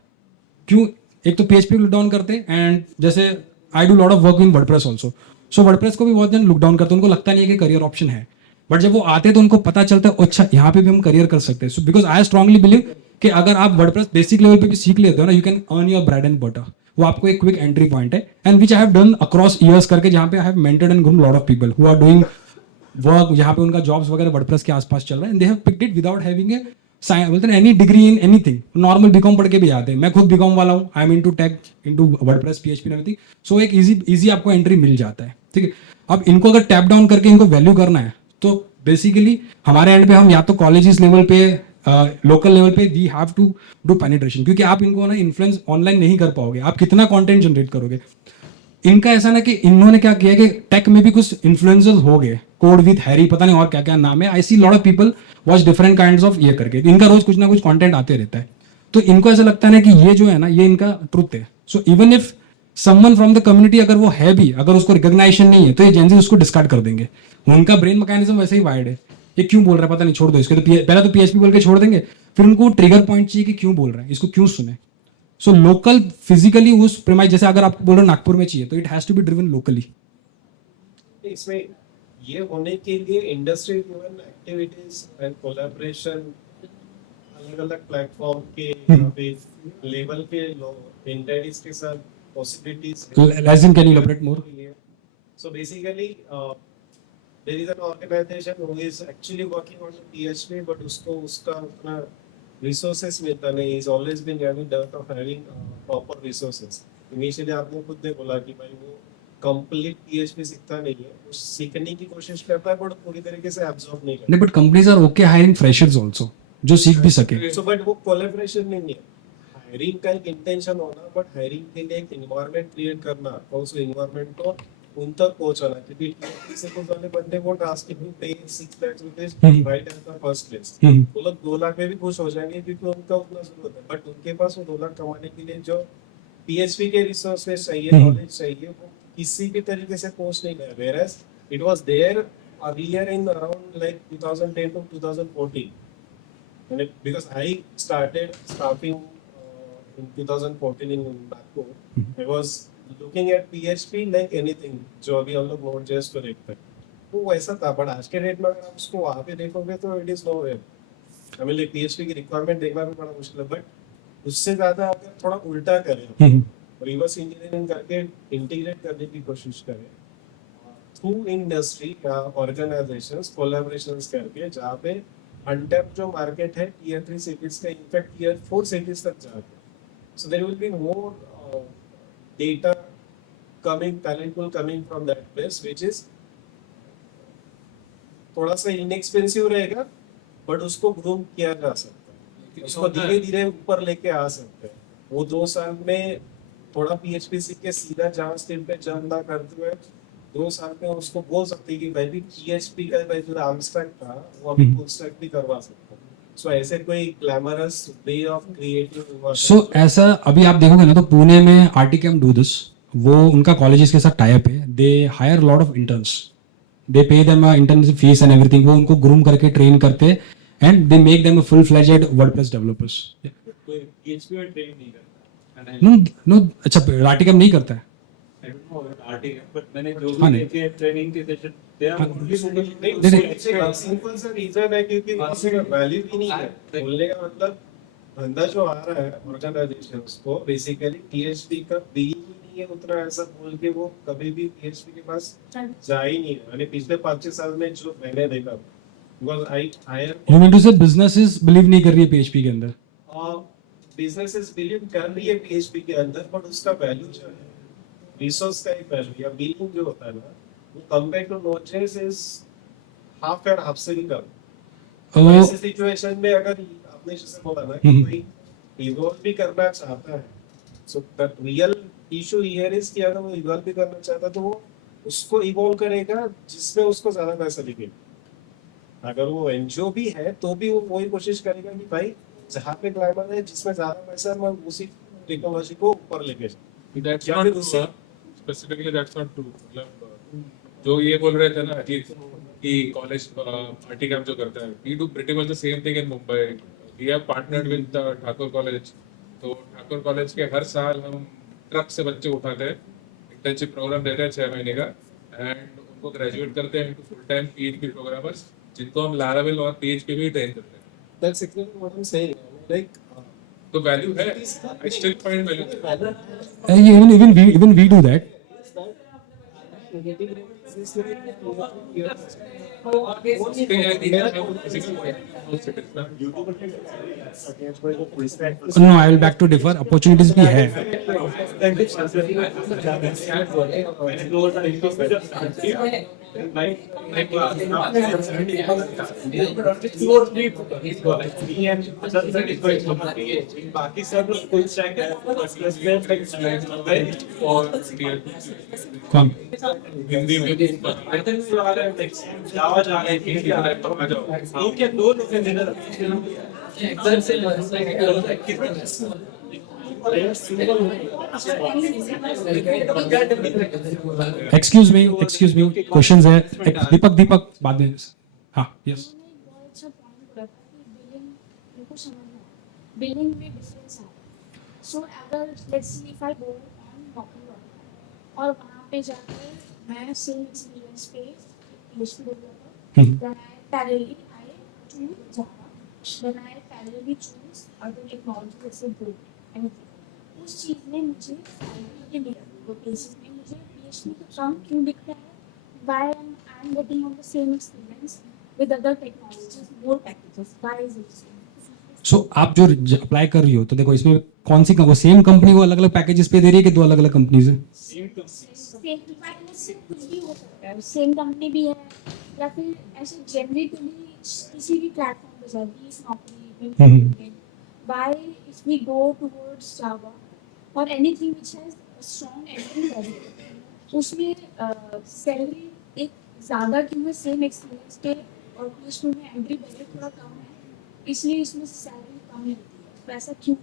क्यों? एक तो पीएचपी लुक डाउन करते, एंड जैसे I do lot of work in WordPress also, so WordPress को भी बहुत जन लुक डाउन करते हैं, उनको लगता नहीं है कि करियर ऑप्शन है, बट जब वो आते हैं तो उनको पता चलता है अच्छा यहाँ पे भी हम करियर कर सकते हैं। So because I strongly believe कि अगर आप वर्डप्रेस बेसिक लेवल पे भी सीख लेते हो ना, you can earn your bread and butter. वो आपको एक क्विक एंट्री पॉइंट है, and which I have done across years करके, जहाँ पे I have mentored and groomed lot of people who are doing work, यहाँ पे उनका जॉब्स वगैरह वर्डप्रेस के आसपास चल रहा है, and they have picked it without having a बोलते हैं any degree in anything, normal BCom पढ़ के भी आते हैं। मैं खुद बीकॉम वाला हूँ, I am into tech, into WordPress, PHP everything. So एक इजी आपको एंट्री मिल जाता है, ठीक है। अब इनको अगर टैप डाउन करके इनको वैल्यू करना है, तो बेसिकली हमारे एंड पे हम या तो कॉलेजेस लेवल पे, लोकल लेवल पे we have to do penetration, क्योंकि आप इनको ना इन्फ्लुएंस ऑनलाइन नहीं कर पाओगे। आप कितना कंटेंट जनरेट करोगे? इनका ऐसा ना कि इन्होंने क्या किया कि टेक में भी कुछ इन्फ्लुएंसर्स हो गए, कोड विद हैरी, पता नहीं और क्या क्या नाम है। I see lot of people watch different kinds of ये करके, इनका रोज कुछ ना कुछ कंटेंट आते रहता है। तो इनको ऐसा लगता है ना कि ये जो है ना, ये इनका ट्रुथ है। So even if someone from the community अगर वो है भी, अगर उसको रिकॉग्नाइजेशन नहीं है, तो ये जेंजी उसको डिस्कार्ड कर देंगे। उनका ब्रेन मैकेनिज्म वैसे ही वायर्ड है, ये क्यों बोल रहा है पता नहीं, छोड़ दो इसको। तो पहले तो पीएचपी बोल के छोड़ देंगे, फिर उनको ट्रिगर पॉइंट चाहिए कि क्यों बोल रहा है, इसको क्यों सुने। सो लोकल फिजिकली उस प्रेमाइज, जैसे अगर आपको बोल रहे हो नागपुर में चाहिए, तो it has to be driven locally. इसमें ये होने के लिए industry driven activities and collaboration अलग अलग प्लेटफॉर्म के या फिर लेवल के लोग एंटिटीज के साथ possibilities Lazim, can you elaborate more? So basically there is an organization who is actually working on the PHP but उसको उसका अपना resources मिलता नहीं, is always been having dearth of having proper resources. Initially आपने खुद ने बोला कि भाई वो कंप्लीट PHP सीखता नहीं है, वो सीखने की कोशिश करता है बट पूरी तरीके से एब्जॉर्ब नहीं करता। नहीं, but companies are okay hiring freshers also जो सीख भी सके। So but वो कोलैबोरेशन नहीं है, हायरिंग का एक इंटेंशन होना, बट हायरिंग के लिए एक एनवायरनमेंट क्रिएट करना और उस एनवायरनमेंट को उन तक पहुंचाना, क्योंकि PHP से कुछ वाले बंदे वो टास्क भी पे 6 lakh rupees right at the first place, वो लोग 2 लाख में भी खुश हो जाएंगे क्योंकि उनका उतना जरूरत है, बट उनके पास वो 2 लाख कमाने के लिए जो PHP के रिसोर्सेज चाहिए, नॉलेज चाहिए, वो किसी भी तरीके से पहुंच नहीं गया। whereas it was there earlier in around like 2010 to 2014, and because I started staffing in 2014 in Nagpur, I was looking at PHP like anything जो अभी हम लोग Node.js को देखते हैं, वो वैसा था, बट आज के डेट में अगर आप उसको वहाँ पे देखोगे तो इट इज नो वे। हमें लाइक पीएचपी की रिक्वायरमेंट देखना भी बड़ा मुश्किल है, बट उससे ज्यादा अगर थोड़ा उल्टा करें, रिवर्स इंजीनियरिंग करके इंटीग्रेट करने की कोशिश करें थ्रू इंडस्ट्री या ऑर्गेनाइजेशंस कोलैबोरेशंस करके, जहाँ पे अनटैप जो मार्केट है टीयर 3 सिटीज का इनफैक्ट टीयर 4 सिटीज तक जाके, so there will be more data coming, talent will coming from that place, which is थोड़ा सा इनएक्सपेंसिव रहेगा, बट उसको ग्रूम किया जा सकता है, उसको धीरे धीरे ऊपर लेके आ सकते हैं। वो 2 साल में थोड़ा पीएचपी सीख के सीधा जावा स्क्रिप्ट पे जंप ना करते हुए 2 साल में उसको बोल सकते हैं कि भाई भी पीएचपी का भाई जो आर्म स्टैक था वो अभी फुल स्टैक भी करवा सकता है। सो ऐसे कोई ग्लैमरस वे ऑफ क्रिएटिव सो ऐसा अभी आप देखोगे ना तो पुणे में आर्टिकम डू दिस, वो उनका कॉलेजेस के साथ टाई अप है, they hire lot of interns, they pay them internship fees and everything, वो उनको ग्रूम करके ट्रेन करते and they make them full fledged WordPress developers. कोई पीएचपी में ट्रेन नहीं करता है। नो नो, अच्छा आर्टिकम नहीं करता है। I don't know about RTM, but मैंने जो हाँ, भी नहीं। देखे ट्रेनिंग के session, they are only focused- नहीं। सिंपल सा रीजन है क्योंकि किसी का वैल्यू ही नहीं है। बोलने का मतलब बंदा जो आ रहा है ऑर्गेनाइजेशन उसको बेसिकली पीएचडी का भी ही नहीं है उतना, ऐसा बोल के वो कभी भी पीएचडी के पास जा ही नहीं है। मैंने पिछले 5-6 साल में जो मैंने देखा, because I hire you mean to say businesses believe नहीं कर रही है पीएचपी के अंदर। बिजनेसेस बिलीव कर रही है पीएचडी के अंदर, बट उसका वैल्यू जो है रिसोर्स का एक वैल्यू या बिलिंग जो होता है ना, वो compare to notches is half and half से भी कम। तो ऐसे सिचुएशन में अगर आपने जैसे बोला ना कि कोई इवॉल्व भी करना चाहता है, so the real issue here is कि अगर वो इवॉल्व भी करना चाहता है तो वो उसको इवॉल्व करेगा जिसमें उसको ज्यादा पैसा दिखेगा। अगर वो एनजीओ भी है तो भी वो वही कोशिश करेगा कि भाई जहाँ पे ग्लैमर है जिसमें ज्यादा पैसा है मैं उसी टेक्नोलॉजी को ऊपर लेके जाऊँ। That's या not फिर true, उससे- huh? Specifically that's not true. मतलब जो ये बोल रहे थे ना कि कॉलेज पार्टी कैंप जो करता है, we do pretty much the same thing in Mumbai. We have partnered with Thakur college, तो ठाकुर कॉलेज के हर साल हम ट्रक से बच्चे उठाते हैं, इंटर्नशिप प्रोग्राम देते हैं 6 महीने का, एंड उनको ग्रेजुएट करते हैं into full time PhD programmers, जिनको हम Laravel और PHP भी ट्रेन करते हैं। That's exactly what I'm saying. Like तो वैल्यू है, I still find value. even we do that. No, I will back to differ. Opportunities भी है। बाकी सब लोग फुल स्टैक है, और कौन? हिंदी में जावा जा रहे आ जाओ। इनके 2 लोग हैं जिन्हें Excuse me, क्वेश्चंस है। दीपक बाद में। हाँ, यस। उन्होंने एक बहुत अच्छा पॉइंट रखा कि बिलिंग मेरे को समझना है, बिलिंग में डिफरेंस है। सो अगर let's see if I go on नौकरी और वहाँ पे जाकर मैं सेम एक्सपीरियंस पे PhD developer, then I parallelly I choose Java, then I parallelly choose other technology जैसे Go anything। उस चीज़ में मुझे ये नहीं लगता, वो बेसिस में मुझे PhD का काम क्यों दिखता है? Why I'm getting on the same experience with other technologies, more packages? Why is it so? सो आप जो अप्लाई कर रही हो तो देखो इसमें कौन सी वो सेम कंपनी को अलग अलग पैकेजेस पे दे रही है कि 2 अलग अलग कंपनीज है? सेम पैकेज से कुछ भी हो सकता है, सेम कंपनी भी है या फिर ऐसे जनरली किसी भी प्लेटफॉर्म पे जाती है नौकरी। Why if we go towards Java or anything which has a strong entry level, उसमें सैलरी एक ज़्यादा क्यों है सेम एक्सपीरियंस पे और उसमें एंट्री बैरियर थोड़ा कम है, इसलिए इसमें सैलरी कम मिलती है। तो ऐसा क्यों?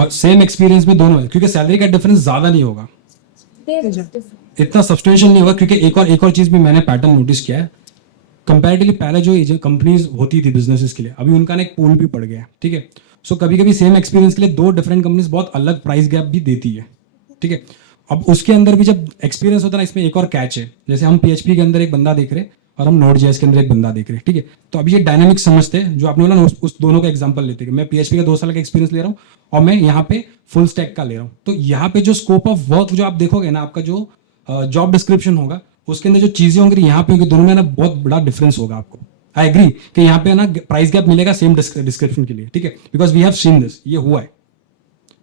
और सेम एक्सपीरियंस में दोनों है क्योंकि सैलरी का डिफरेंस ज्यादा नहीं होगा, There is difference. इतना सब्सटेंशियल नहीं होगा। क्योंकि एक और चीज भी मैंने पैटर्न नोटिस किया है, कंपैरेटिवली पहले जो कंपनीज होती थी बिजनेसेस के लिए, अभी उनका ना एक पूल भी पड़ गया है, ठीक है। सो कभी कभी सेम एक्सपीरियंस के लिए 2 डिफरेंट कंपनीज बहुत अलग प्राइस गैप भी देती है, ठीक है। अब उसके अंदर भी जब एक्सपीरियंस होता है ना, इसमें एक और कैच है। जैसे हम PHP के अंदर एक बंदा देख रहे हैं, और हम नोड जेएस के अंदर एक बंदा देख रहे हैं, ठीक है। तो अब ये डायनामिक्स समझते हैं, जो आपने बोला ना उस दोनों का एग्जांपल लेते हैं, मैं पीएचपी का 2 साल का एक्सपीरियंस ले रहा हूँ और मैं यहाँ पे फुल स्टैक का ले रहा हूँ। तो यहाँ पे जो स्कोप ऑफ वर्क जो आप देखोगे ना, आपका जो जॉब डिस्क्रिप्शन होगा उसके अंदर जो चीजें होंगी यहाँ पे होंगी, दोनों में ना बहुत बड़ा डिफरेंस होगा आपको। आई एग्री कि यहाँ पे ना प्राइस गैप मिलेगा सेम डिस्क्रिप्शन के लिए, ठीक है, because we have seen this, ये हुआ है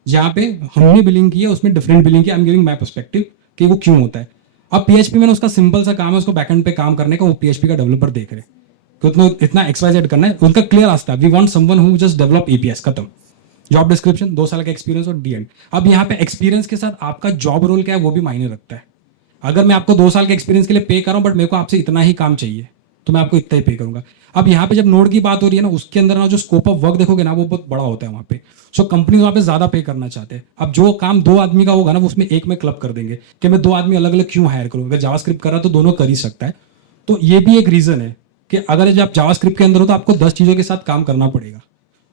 जहाँ पे हमने बिलिंग की है उसमें डिफरेंट बिलिंग की। I am giving my perspective कि वो क्यों होता है। अब पीएचपी में ना उसका सिंपल सा काम है, उसको बैकएंड पे काम करने का, वो पीएचपी का डेवलपर देख रहे हैं कि उतना इतना XYZ करना है, उनका क्लियर रास्ता है, we want someone who just develop apps, खत्म। जॉब डिस्क्रिप्शन 2 साल का एक्सपीरियंस और डी एंड। अब यहाँ पे एक्सपीरियंस के साथ आपका जॉब रोल क्या है वो भी मायने रखता है। अगर मैं आपको 2 साल के एक्सपीरियंस के लिए पे कर रहा हूँ बट मेरे को आपसे इतना ही काम चाहिए तो मैं आपको इतना ही पे करूंगा। अब यहाँ पे जब नोड की बात हो रही है ना, उसके अंदर ना जो स्कोप ऑफ वर्क देखोगे ना वो बहुत बड़ा होता है वहाँ पे। सो कंपनी वहाँ पे ज्यादा पे करना चाहते हैं। अब जो काम 2 आदमी का होगा ना वो उसमें एक में क्लब कर देंगे कि मैं 2 आदमी अलग अलग क्यों हायर करूँ, अगर जावास्क्रिप्ट कर रहा तो दोनों कर ही सकता है। तो ये भी एक रीजन है कि अगर जब आप जावास्क्रिप्ट के अंदर हो तो आपको 10 चीजों के साथ काम करना पड़ेगा।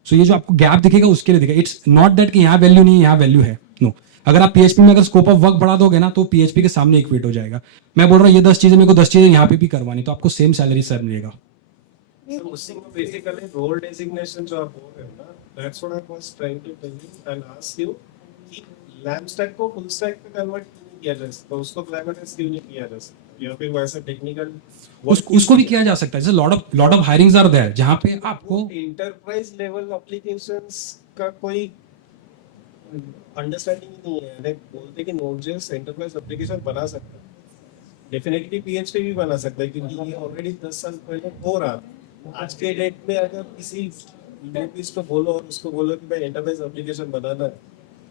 सो ये जो आपको गैप दिखेगा उसके लिए दिखेगा। इट्स नॉट दैट कि यहाँ वैल्यू नहीं है यहाँ वैल्यू है, नो। अगर आप पीएचपी में अगर स्कोप ऑफ वर्क बढ़ा दोगे ना तो पीएचपी के सामने इक्वेट हो जाएगा। मैं बोल रहा हूँ ये 10 चीजें मेरे को 10 चीजें यहाँ पे भी करवानी, तो आपको सेम सैलरी सर मिलेगा। So उसी में basically role designation जो आप बोल रहे हो ना, that's what I was trying to tell you and ask you कि LAMP stack को full stack में convert क्यों नहीं किया जा सकता, उसको glamorize क्यों नहीं किया जा सकता, या फिर वैसा technical उसको भी किया जा सकता है। जैसे lot of hirings are there जहाँ पे आपको enterprise level applications का कोई अंडरस्टैंडिंग ही नहीं है। अरे बोलते कि Node.js enterprise application बना सकता है, डेफिनेटली PHP भी बना सकता है क्योंकि ये ऑलरेडी 10 साल पहले हो रहा था। आज के डेट में अगर किसी डेवलपर को बोलो और उसको बोलो कि मैं एंटरप्राइज एप्लीकेशन बनाना है,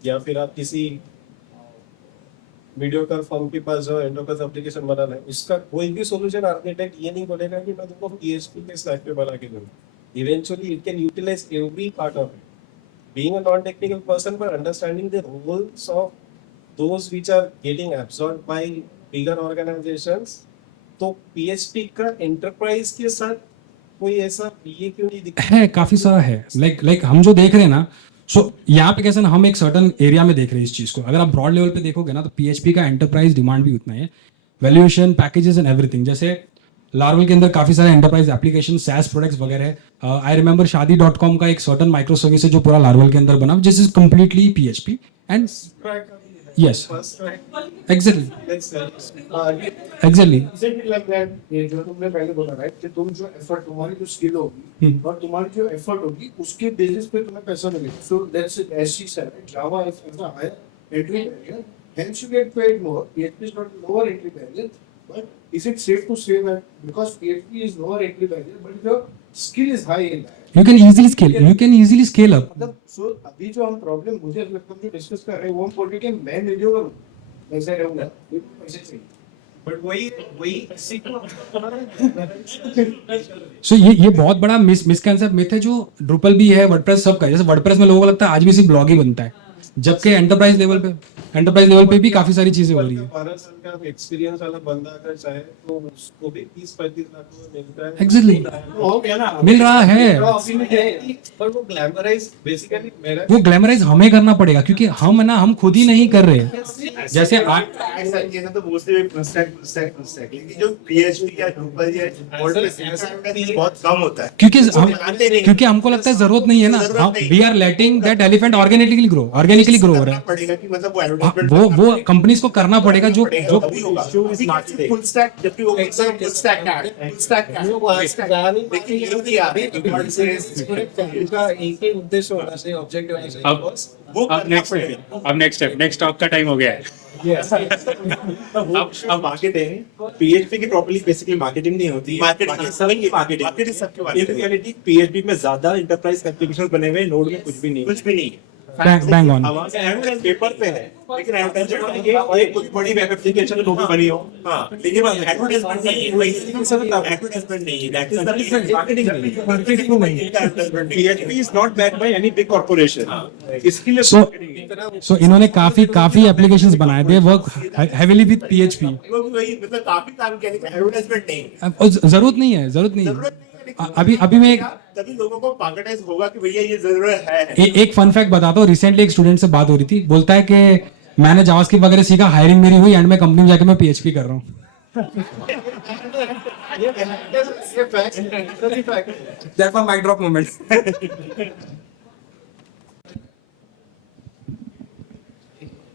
या फिर आप किसी मीडियोकर फर्म के पास जाओ एंटरप्राइज एप्लीकेशन बनाना है, उसका कोई भी सॉल्यूशन आर्किटेक्ट ये नहीं बोलेगा कि मैं तुमको PHP के स्टैक पे बना के दूंगा। Eventually it can utilise every part of it, being a non technical person but understanding the roles of those which are getting absorbed by bigger organizations। तो PHP का एंटरप्राइज के साथ कोई ऐसा ये क्यों नहीं दिखता है, काफी सारा है। लाइक हम जो देख रहे हैं ना, सो यहाँ पे कैसे ना हम एक सर्टन एरिया में देख रहे हैं इस चीज को। अगर आप ब्रॉड लेवल पे देखोगे ना तो पीएचपी का एंटरप्राइज डिमांड भी उतना है, वैल्यूएशन पैकेजेस एंड एवरीथिंग। जैसे लार्वल के अंदर काफी सारे एंटरप्राइज एप्लीकेशन सैस प्रोडक्ट्स वगैरह है। आई रिमेंबर शादी.com का एक सर्टन माइक्रो सर्विस है जो पूरा लार्वल के अंदर बना, जिस is completely PHP and yes exactly like that, ये जो तुमने पहले बोला राइट कि तुम जो एफर्ट तुम्हारी जो स्किल होगी और तुम्हारी जो एफर्ट होगी उसके बेसिस पे तुम्हें पैसा मिलेगा। So that's it, as she said, Java is a higher entry barrier, hence you get paid more. PHP is not lower entry barrier, but is it safe to say that because PHP is lower entry barrier, but your skill is high in that? you can easily scale up। मतलब सो अभी जो हम प्रॉब्लम मुझे लगता है जो डिस्कस कर रहे हैं वो हम बोल रहे हैं कि मैं मीडियोकर हूं, ऐसा रहूंगा, ये पैसे चाहिए। बट वही इसी को सो ये बहुत बड़ा मिसकंसेप्ट मिथ है जो ड्रुपल भी है, वर्डप्रेस सब का। जैसे वर्डप्रेस में लोगों को लगता है आज भी सिर्फ ब्लॉग ही बनता है, जबकि एंटरप्राइज लेवल पे भी काफी सारी चीजें हो रही है। 12 साल का एक्सपीरियंस वाला बंदा अगर चाहे तो उसको भी 30-35 लाख में मिलता है। एग्जैक्टली हो गया ना, मिल रहा है, पर वो ग्लैमराइज बेसिकली मेरा वो ग्लैमराइज हमें करना पड़ेगा क्योंकि हम खुद ही नहीं कर रहे। जैसे ऐसा ये ना तो मोस्टली फुल स्टैक लेकिन जो PHP या Drupal या मॉडल बहुत कम होता है क्योंकि हमको लगता है जरूरत नहीं है ना, we are letting that elephant organically grow हो रहा है। पड़ेगा कि मतलब वो हाँ, एडवर्टाइजमेंट वो कंपनीज को करना पड़ेगा जो तभी होगा फुल स्टैक जबकि वो फुल स्टैक लेकिन ये नहीं आ रही उनका एक ही उद्देश्य होना चाहिए, ऑब्जेक्टिव होना चाहिए। वो अब नेक्स्ट टॉक का टाइम हो गया है। अब मार्केटिंग PHP की प्रॉपर्ली बेसिकली मार्केटिंग नहीं होती है, मार्केटिंग सबके बारे में। रियलिटी PHP में ज्यादा एंटरप्राइज एप्लीकेशन बने हुए, नोड में कुछ भी नहीं। कुछ भी नहीं है, बैंग ऑन। आवाज एडवर्टाइज पेपर पे है लेकिन एडवर्टाइजमेंट ये और एक कोई बड़ी वेब एप्लीकेशन जो भी बनी हो, हां लेकिन एडवर्टाइजमेंट नहीं है, एडवर्टाइजमेंट नहीं है, दैट इज द मार्केटिंग नहीं है। PHP is not backed by any big corporation. इसके लिए सो इन्होंने काफी एप्लीकेशंस बनाए, they work heavily with PHP। वो वही मतलब काफी काम किया लेकिन एडवर्टाइजमेंट नहीं है, अब जरूरत नहीं है जरूरत नहीं है। अभी मैं तभी लोगों को मार्केटाइज होगा कि भैया ये जरूरत है। एक फन फैक्ट बताता हूँ। रिसेंटली एक स्टूडेंट से बात हो रही थी, बोलता है कि मैंने जावास्क्रिप्ट वगैरह सीखा, हायरिंग मेरी हुई एंड में कंपनी में जाके मैं PHP कर रहा हूँ। ये facts है, ये facts है, That was mic drop moment.